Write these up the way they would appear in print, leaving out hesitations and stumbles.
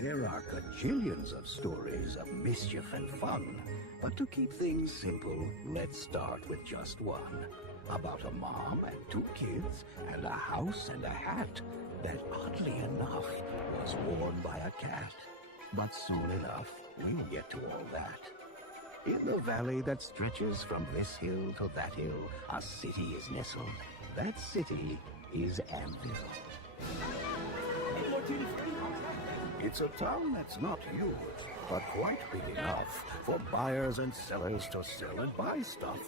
There are cajillions of stories of mischief and fun, but to keep things simple, let's start with just one. About a mom and two kids, and a house and a hat that, oddly enough, was worn by a cat. But soon enough, we'll get to all that. In the valley that stretches from this hill to that hill, a city is nestled. That city is Anvil. It's a town that's not huge, but quite big enough for buyers and sellers to sell and buy stuff.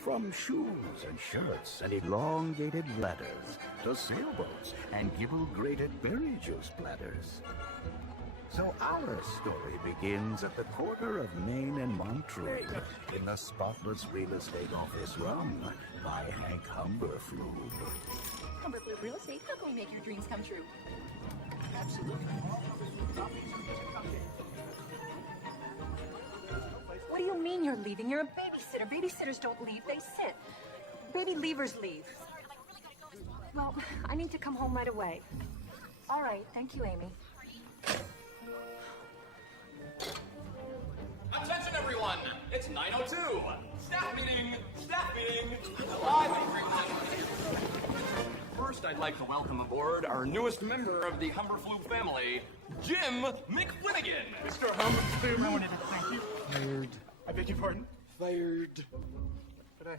From shoes and shirts and elongated ladders to sailboats and gibble-grated berry juice bladders. So our story begins at the corner of Main and Montreux in the spotless real estate office run by Hank Humberflug. Humberflug Real Estate, how can we make your dreams come true? Absolutely. What do you mean you're leaving? You're a babysitter. Babysitters don't leave, they sit. Baby leavers leave. Well, I need to come home right away. All right, thank you, Amy. Attention, everyone! It's 9:02. Staff meeting! Staff meeting! Hi, everyone! First, I'd like to welcome aboard our newest member of the Humberflug family, Jim McFlinigan. Mr. Humberflug, I wanted to thank you. Fired. I beg your pardon? Fired. But I...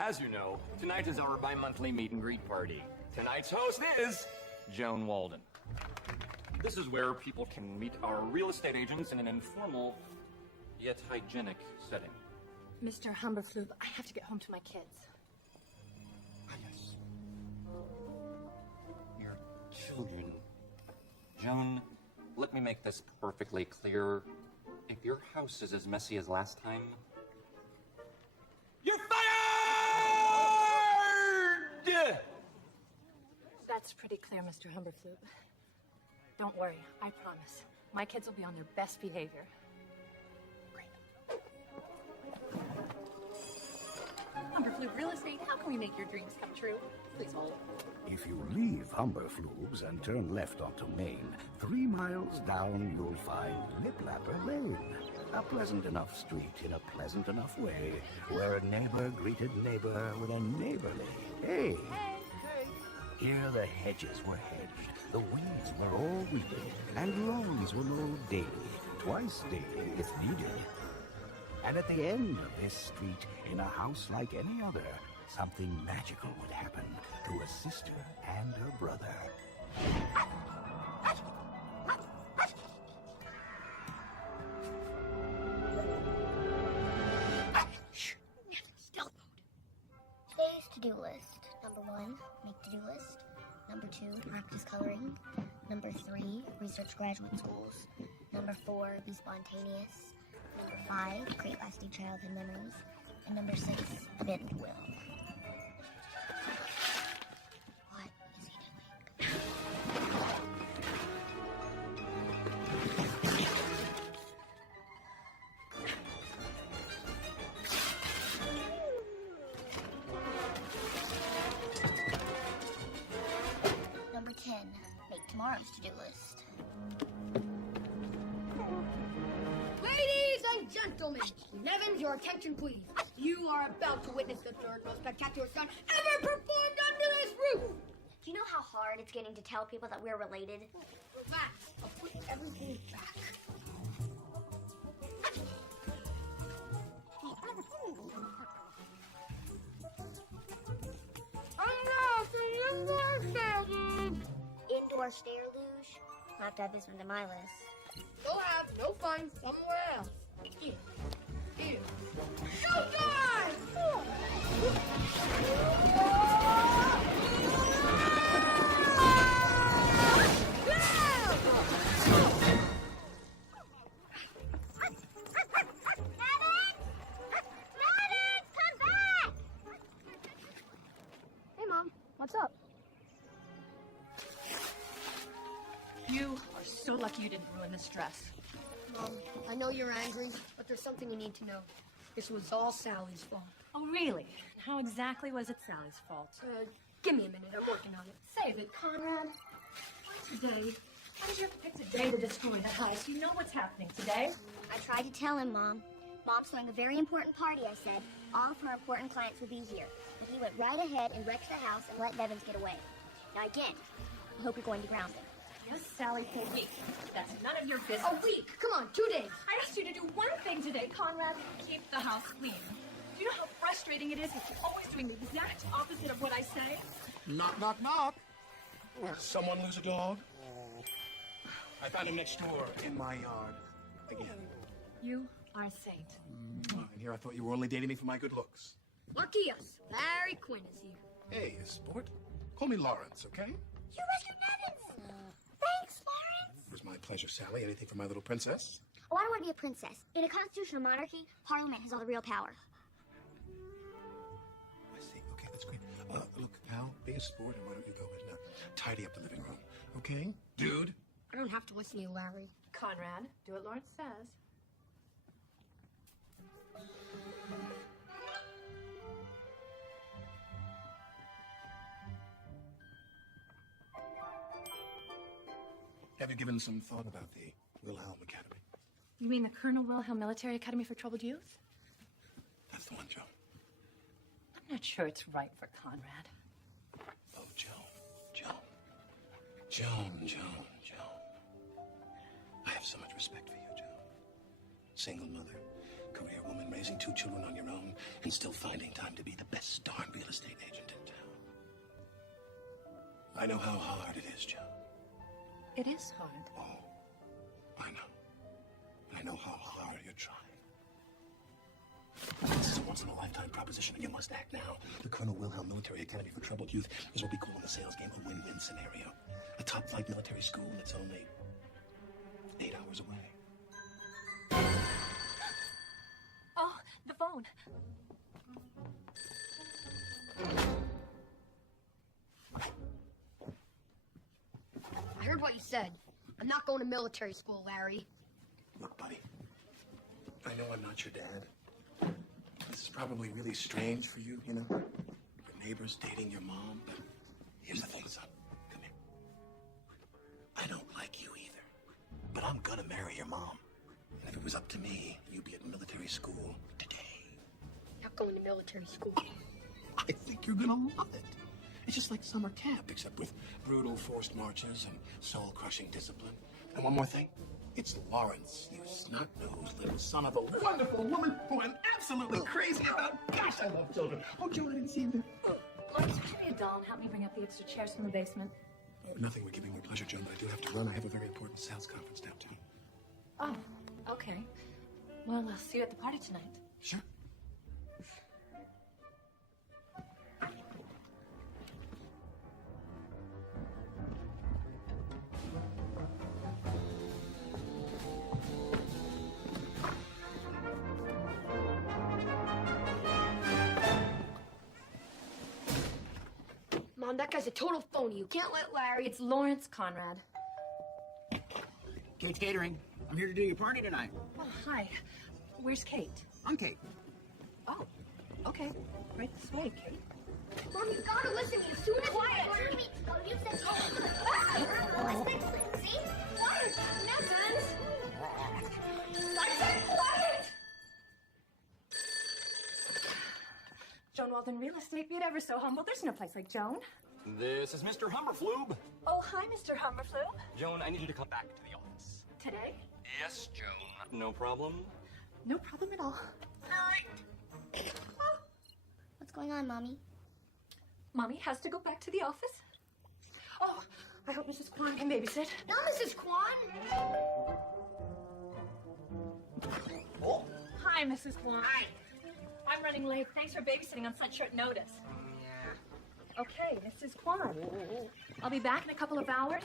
As you know, tonight is our bi-monthly meet and greet party. Tonight's host is Joan Walden. This is where people can meet our real estate agents in an informal, yet hygienic setting. Mr. Humberflug, I have to get home to my kids. Yes. Your children. Joan, let me make this perfectly clear. If your house is as messy as last time, you're fired! That's pretty clear, Mr. Humberflug. Don't worry, I promise. My kids will be on their best behavior. Great. Humberflug Real Estate, how can we make your dreams come true? Please hold. If you leave Humberflug's and turn left onto Main, 3 miles down you'll find Liplapper Lane. A pleasant enough street in a pleasant enough way, where a neighbor greeted neighbor with a neighborly hey. Here the hedges were hedged, the weeds were all weeded, and lawns were mowed daily, twice daily if needed. And at the end of this street, in a house like any other, something magical would happen to a sister and her brother. Shh. Stealth mode. Today's to-do list. Number 1, make to-do list. Number 2, practice coloring. Number 3, research graduate schools. Number 4, be spontaneous. Number 5, create lasting childhood memories. And number 6, bend will. What is he doing? Number 10, make tomorrow's to-do list. Ladies and gentlemen, Nevins, your attention please. You are about to witness the third most spectacular stunt ever performed under this roof. Do you know how hard it's getting to tell people that we're related? Relax, I'll put everything back. Indoor stair luge? Not to have this one to my list. Go have no fun somewhere else. Here. Showtime! Hey, Mom, what's up? You are so lucky you didn't ruin this dress. Mom, I know you're angry, but there's something you need to know. This was all Sally's fault. Oh, really? How exactly was it Sally's fault? Give me a minute. I'm working on it. Save it, Conrad. Today. Why did you have to pick today to destroy the house? You know what's happening today. I tried to tell him, Mom. Mom's throwing a very important party, I said. All of her important clients will be here. But he went right ahead and wrecked the house and let Nevins get away. Now again, I hope you're going to ground him. Yes, Sally, for a week. That's none of your business. A week? Come on, 2 days. I asked you to do one thing today, Conrad. Keep the house clean. Do you know how frustrating it is if you're always doing the exact opposite of what I say? Knock, knock, knock. Someone lose a dog? I found him next door in my yard. Again. You are a saint. And here I thought you were only dating me for my good looks. Lucky us. Larry Quinn is here. Hey, sport. Call me Lawrence, okay? You rescued Nevins! Thanks, Lawrence! It was my pleasure, Sally. Anything for my little princess? Oh, I don't want to be a princess. In a constitutional monarchy, Parliament has all the real power. I see. Okay, that's great. Look, pal, be a sport, and why don't you go and tidy up the living room, okay? Dude? I don't have to listen to you, Larry. Conrad, do what Lawrence says. Have you given some thought about the Wilhelm Academy? You mean the Colonel Wilhelm Military Academy for Troubled Youth? That's the one, Joan. I'm not sure it's right for Conrad. Oh, Joan. Joan. I have so much respect for you, Joan. Single mother, career woman, raising 2 children on your own, and still finding time to be the best darn real estate agent in town. I know how hard it is, Joan. It is hard. Oh, I know. I know how hard you're trying. This is a once-in-a-lifetime proposition, and you must act now. The Colonel Wilhelm Military Academy for Troubled Youth is what we call in the sales game a win-win scenario. A top-flight military school that's only 8 hours away. Oh, the phone. I heard what you said. I'm not going to military school, Larry. Look, buddy, I know I'm not your dad. This is probably really strange for you, you know? Your neighbor's dating your mom, but here's the thing, son. Come here. I don't like you either, but I'm gonna marry your mom. And if it was up to me, you'd be at military school today. Not going to military school. I think you're gonna love it. It's just like summer camp, except with brutal forced marches and soul-crushing discipline. And one more thing. It's Lawrence, you snot-nosed little son of a wonderful woman who I'm absolutely crazy about. Gosh, I love children. Oh, Joan, I didn't see you. Lawrence, give me a doll and help me bring up the extra chairs from the basement. Oh, nothing would give me more pleasure, Joan, but I do have to run. I have a very important sales conference downtown. Oh, okay. Well, I'll see you at the party tonight. Sure. Mom, that guy's a total phony. You can't let Larry. It's Lawrence Conrad. Kate's Catering. I'm here to do your party tonight. Oh, hi. Where's Kate? I'm Kate. Oh, okay. Right this way, Kate. Mom, you gotta listen to me as soon as Quiet! Oh, you said listen, see? Quiet! Nevins! I said quiet! Joan Walden Real Estate, be it ever so humble. There's no place like Joan. This is Mr. Humberflube. Oh, hi, Mr. Humberflube. Joan, I need you to come back to the office. Today? Yes, Joan. No problem. No problem at all. What's going on, Mommy? Mommy has to go back to the office. Oh, I hope Mrs. Kwan can babysit. Now, Mrs. Kwan! Oh. Hi, Mrs. Kwan. Hi. I'm running late. Thanks for babysitting on such short notice. Okay, Mrs. Kwan. I'll be back in a couple of hours.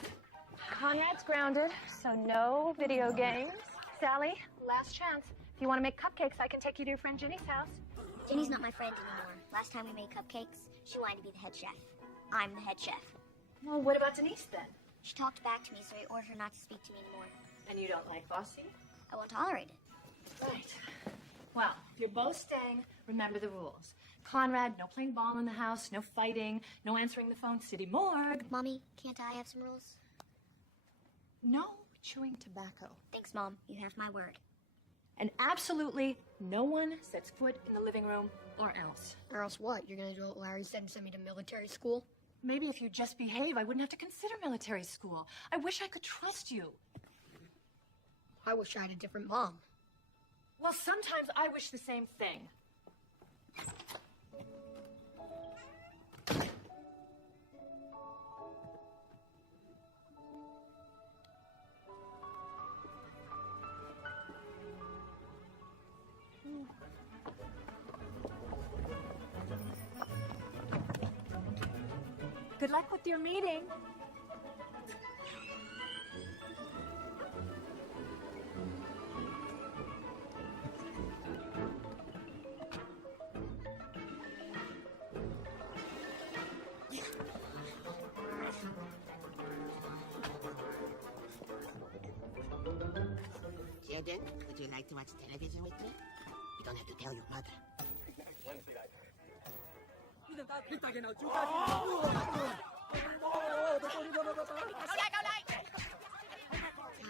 Conrad's grounded, so no video games. Sally, last chance. If you want to make cupcakes, I can take you to your friend Ginny's house. Ginny's not my friend anymore. Last time we made cupcakes, she wanted to be the head chef. I'm the head chef. Well, what about Denise then? She talked back to me, so I ordered her not to speak to me anymore. And you don't like Bossy? I won't tolerate it. Right. Well, If you're both staying, remember the rules. Conrad, no playing ball in the house, no fighting, no answering the phone, city morgue. Mommy, can't I have some rules? No chewing tobacco. Thanks, Mom. You have my word. And absolutely no one sets foot in the living room or else. Or else what? You're gonna do what Larry said and send me to military school? Maybe if you just behave, I wouldn't have to consider military school. I wish I could trust you. I wish I had a different mom. Well, sometimes I wish the same thing. Good luck with your meeting. Children, would you like to watch television with me? You don't have to tell your mother.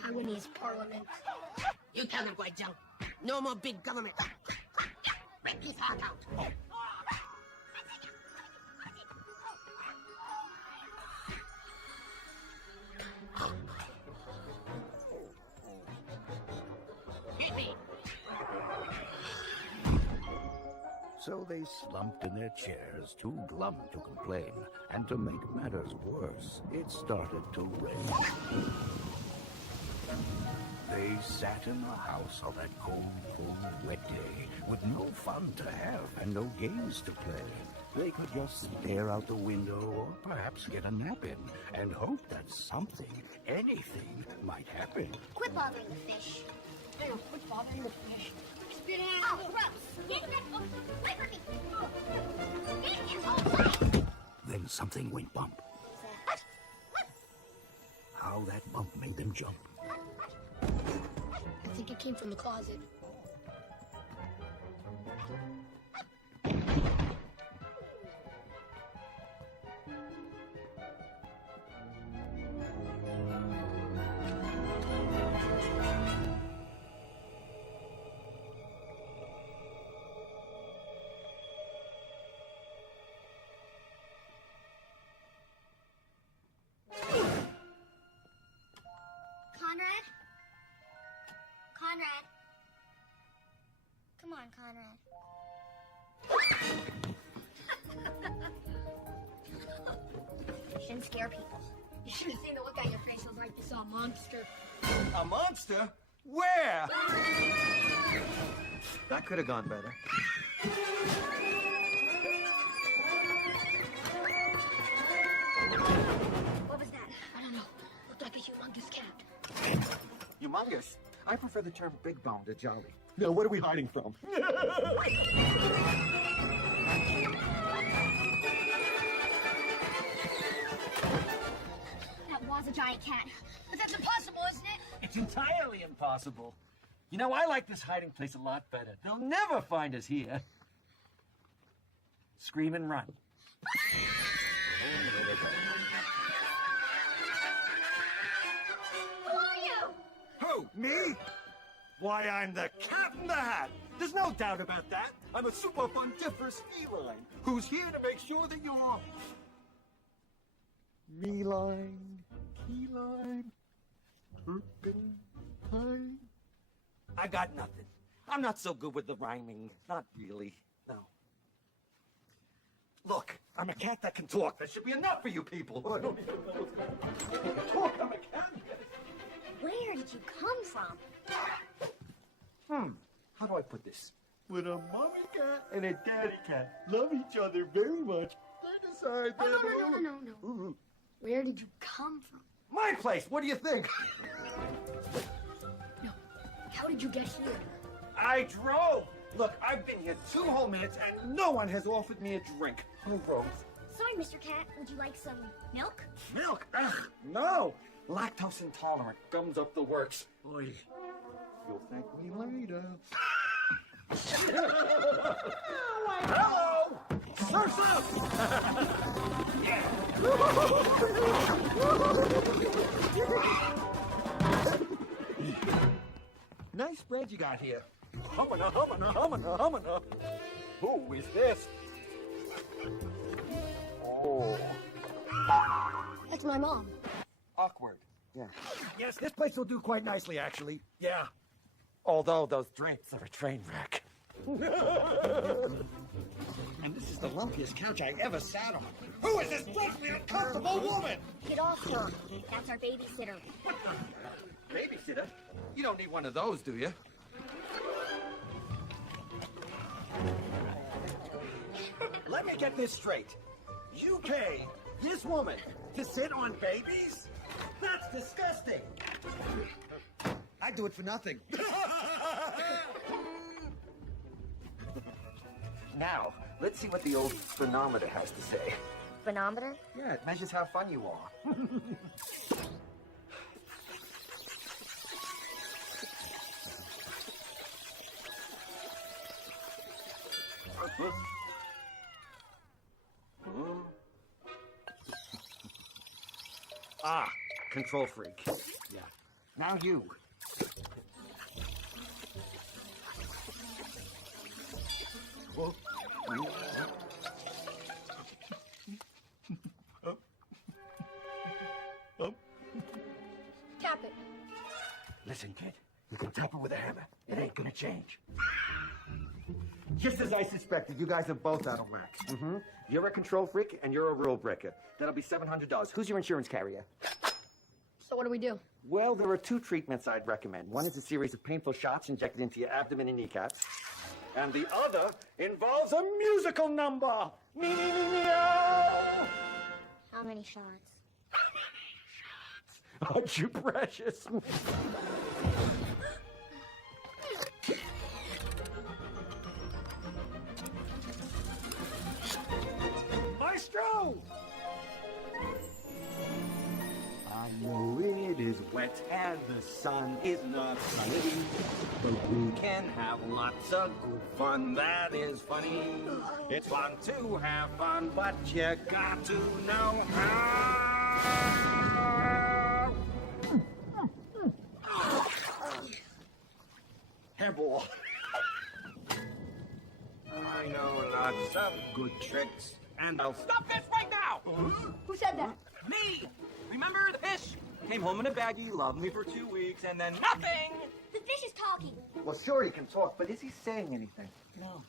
Taiwanese parliament. You tell them, Guizhou. No more big government. Rip his heart out. Hit me. So they slumped in their chairs, too glum to complain. And to make matters worse, it started to rain. They sat in the house on that cold, wet day, with no fun to have and no games to play. They could just stare out the window or perhaps get a nap in and hope that something, anything, might happen. Quit bothering the fish. Hey, quit bothering the fish. Spit it out. Oh, gross. Get that away from me. Get it away. Then something went bump. How that bump made them jump. I think it came from the closet. Conrad? Conrad? Come on, Conrad. You shouldn't scare people. You should have seen the look on your face. It was like you saw a monster. A monster? Where? That could have gone better. What was that? I don't know. Looked like a humongous cat. Humongous. I prefer the term big bone to jolly. No, what are we hiding from? That was a giant cat. But that's impossible, isn't it? It's entirely impossible. You know, I like this hiding place a lot better. They'll never find us here. Scream and run. Who are you? Who? Me? Why, I'm the Cat in the Hat. There's no doubt about that. I'm a super fundiferous feline who's here to make sure that you're me-line, key-line, turpentine. I got nothing. I'm not so good with the rhyming. Not really. No. Look, I'm a cat that can talk. That should be enough for you people. Oh, I don't even know what's going on. I can talk. I'm a cat. Where did you come from? How do I put this? When a mommy cat and a daddy cat love each other very much, they decide that... No. Where did you come from? My place! What do you think? No. How did you get here? I drove! Look, I've been here 2 whole minutes and no one has offered me a drink. Who drove? Sorry, Mr. Cat. Would you like some milk? Milk? Ugh, no! Lactose intolerant. Gums up the works. Oy. You'll thank me later. Hello! Surf's up! Nice spread you got here. Humana, humana, humana, humana. Who is this? Oh. That's my mom. Awkward. Yeah. Yes, this place will do quite nicely, actually. Yeah. Although those drapes are a train wreck. And this is the lumpiest couch I ever sat on. Who is this dreadfully uncomfortable woman? Get off her. That's our babysitter. Babysitter? You don't need one of those, do you? Let me get this straight. You pay this woman to sit on babies? That's disgusting. I'd do it for nothing. Now, let's see what the old phenometer has to say. Phenometer? Yeah, it measures how fun you are. Ah, control freak. Yeah. Now you. Tap it. Listen, kid. You can tap it with a hammer. It ain't gonna change. Just as I suspected, you guys are both out of whack. Mm-hmm. You're a control freak, and you're a rule breaker. That'll be $700. Who's your insurance carrier? So what do we do? Well, there are two treatments I'd recommend. One is a series of painful shots injected into your abdomen and kneecaps. And the other involves a musical number. Meow. How many shots? Aren't you precious? Maestro! I know it is wet and the sun is not sunny, but we can have lots of good fun. That is funny. It's fun to have fun, but you got to know how. Hairball. I know lots of good tricks, and I'll Stop this right now! Who said that? Me! Remember the fish? Came home in a baggie, loved me for 2 weeks, and then nothing! The fish is talking. Well, sure, he can talk, but is he saying anything? No.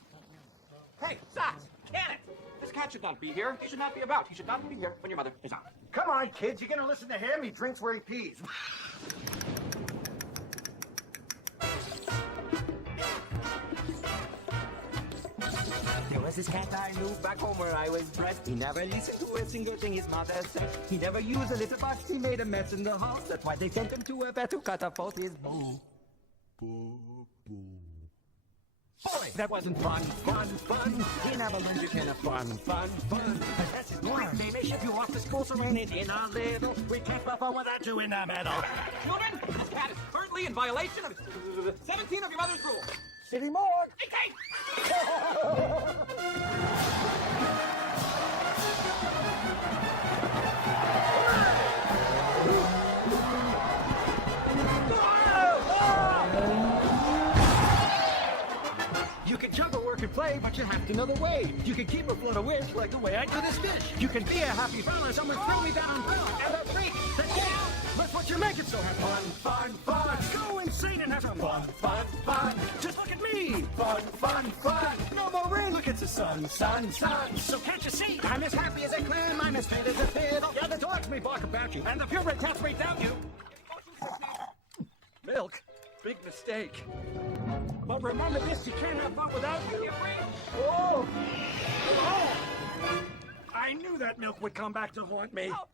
Hey, Socks! Can it! This cat should not be here. He should not be about. He should not be here when your mother is out. Come on, kids, you're gonna listen to him? He drinks where he pees. There was this cat I knew back home where I was bred. He never listened to a single thing his mother said. He never used a litter box, he made a mess in the house. That's why they sent him to a vet to catapult his boo. Boy, that wasn't fun. He never learned you can have fun. That's his nickname. They ship you off to school, so ran it in a little. We can't perform without you in the middle. Children, this cat is currently in violation of 17 of your mother's rules. City morgue. Hey, Kate! You can juggle, work, and play, but you have to know the way. You can keep afloat a wish like the way I do this dish. You can be a happy fella, someone throw me down and a freak. That's what you make it so have fun. Go insane and have some fun. Just look at me. Fun. No more rain, look at the sun. So can't you see? I'm as happy as a clam, I'm as fit as a fiddle. Yeah, the dogs may bark about you, and the purebred cats may doubt you. Milk? Big mistake. But remember this, you can't have fun without me. Oh! I knew that milk would come back to haunt me. Help!